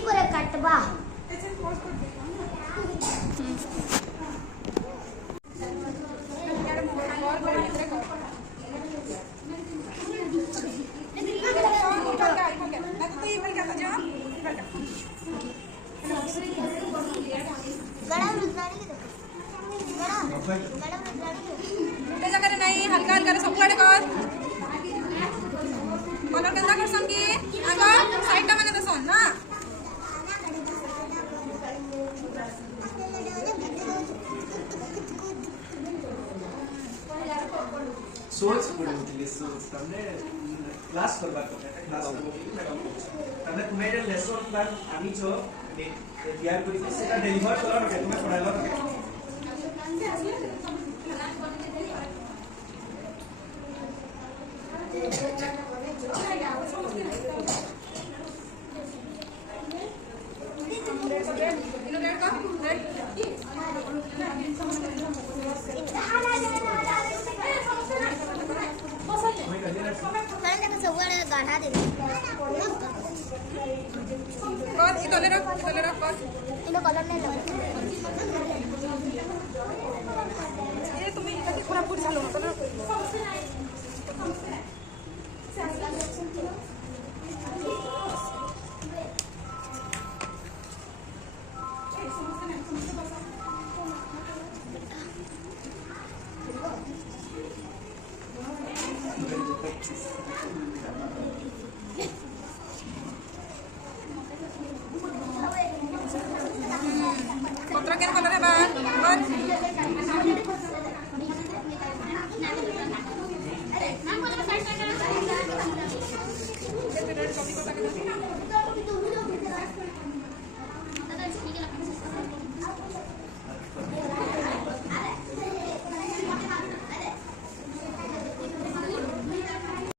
पूरे कटवा नहीं हल्का हल्का सब कड़े कर कलर केंदा करसन की आगा साइड टा माने दसन ना सोच पड़े मुझे सोच हमने क्लास करवा करते हैं क्लास हमने तुम्हारे लेसन प्लान आनी छो तैयार करी सेटा डिलीवर करा रखे तुम्हें पढ़ाइला रखे गाढ़ा दे इतने रख इनो कलर नहीं लगा ये तुम्ही इकडे पूरा पूर झालो ना कलर पत्र केन कलर है बा